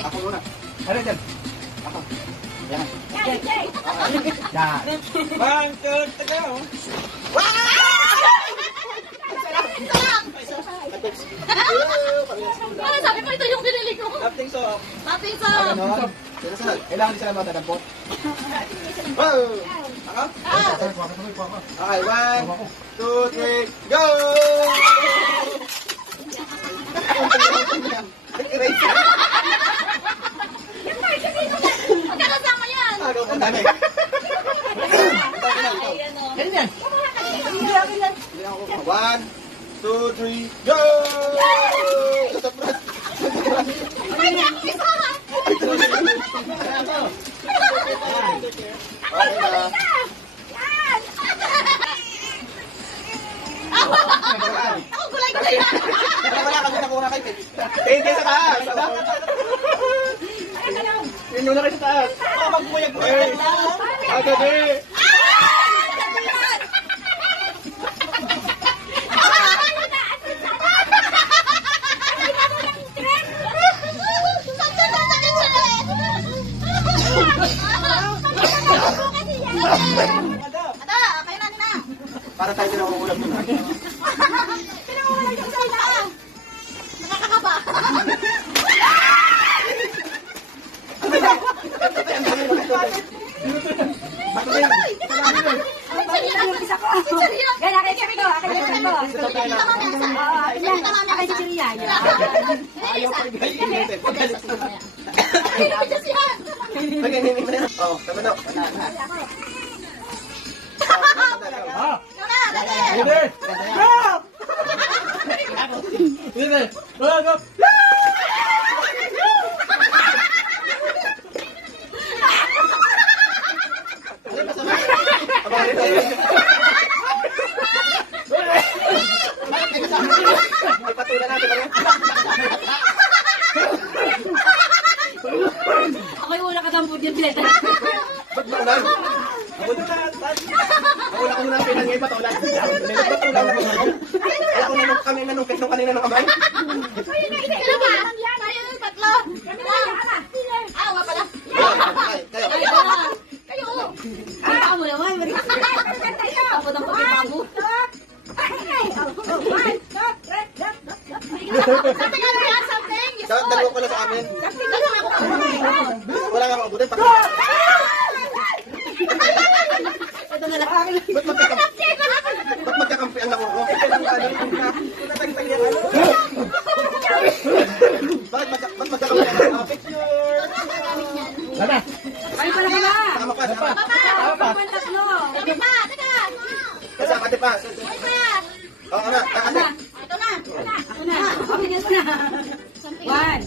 Ako muna. Ano dyan? Ako. Yan. Yan. Yan. One, two, three, go. Ano sabi ko ito yung binili ko? Nothing so. Nothing so. Kailangan sila matadampot. Wow! Ako? Okay, 1, 2, 3, go! Magkakasama yan. Ang dami. Ganyan. 1, 2, 3, go! Ay, niya ako isa. Okay na. Yan. Ako gulay-gulay na. Wala kami nakuha kay Pete. Pete sa taas! Yun yung na kayo sa taas. Magpuyag-puyag lang. Agabi! Para tayo pinakaulam nun. Pinangulan yung sa ina. Nakakakaba. Oh, tama na. Patulan natin. Ako yung una katampod yung bileta. Ba't maulan? Ako muna ang pinangay patulan. Patulan na ko. Kaya ako naman kami nanungkit nung kanina ng kamay. Ano ba? Tayo yung tatlo. Ah, nga pala. Kayo. Kayo. Ah, mo naman. Tapos ang pagkakabu. Sabi ka na yan, something. Dalawa ko lang sa amin. Wala nga mabutin. Ito na lang. Ba't magkakampi ang lako ko? Ba't magkakampi ang lako? Picture! Sana! Ay, pala ka na. Sama pa, sama. Papa! Tatlo. Kami pa, teka. Kasama din pa. Ay pa. Oo, ano? Kakati. Ito na. Ako na. Okay, yes na. One.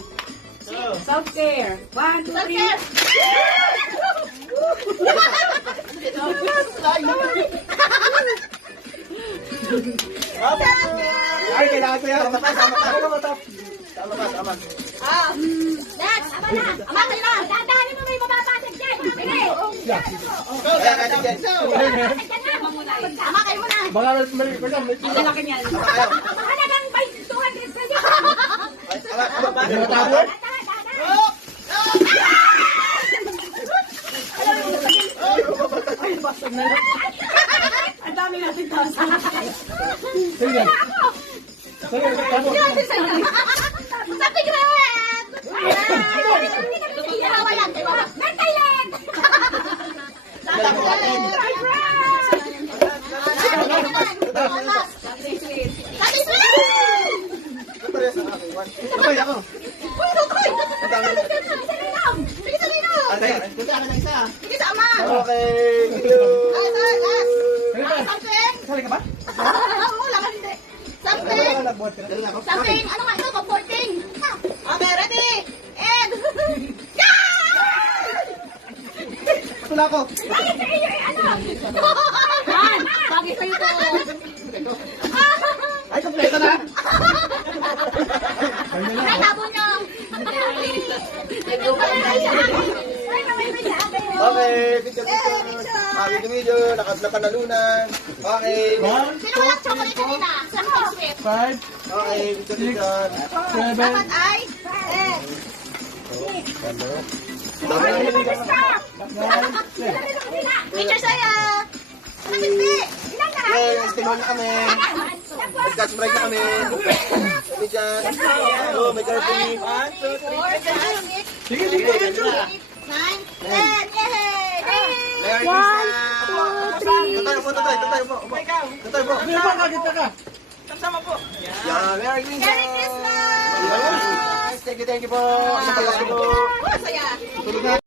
Self-care. 1, 2, 3. Ay, kailangan ko yan. Sama pa, sama pa. Sama pa, sama. Next. Ama na. Ama kayo na. Dadali mo may mababasag dyan. Sige. Kaya ka din. Ama kayo muna. Ang lalaki niyan. Mahalagang 200 pesos. Ay, sama. Ang dami natin tasa. Sige. Sabi ko Walang. Thailand. Sabay ako. Sige sa ama. Okay. Sali ka ba? Wala ka hindi. Something. Something. Ano nga ito? Comforting. Okay, ready? And... Tula ko. Yan! Bagay sa'yo to. Ay, kompleto na. Ay, labo nyo. Okay, picture. Video. Nakapanalunan. Okay. Sino walang chocolate kanina? Something sweet. 5. Okay, picture. Dapat ay... Picture saya! Ano hindi? Ilan na? Yay, estimol na kami. Nag-catch break na kami. Kami dyan. Oh, may Kirby. 4, 5, 6, Sige, sige. 9, 10, yay! Merry Christmas! Tatay po, tatay, tatay po. Tatay po. Yeah, Merry Christmas! Merry Christmas! Thank you po. Sa pagkakas po. Saya! Tulog na.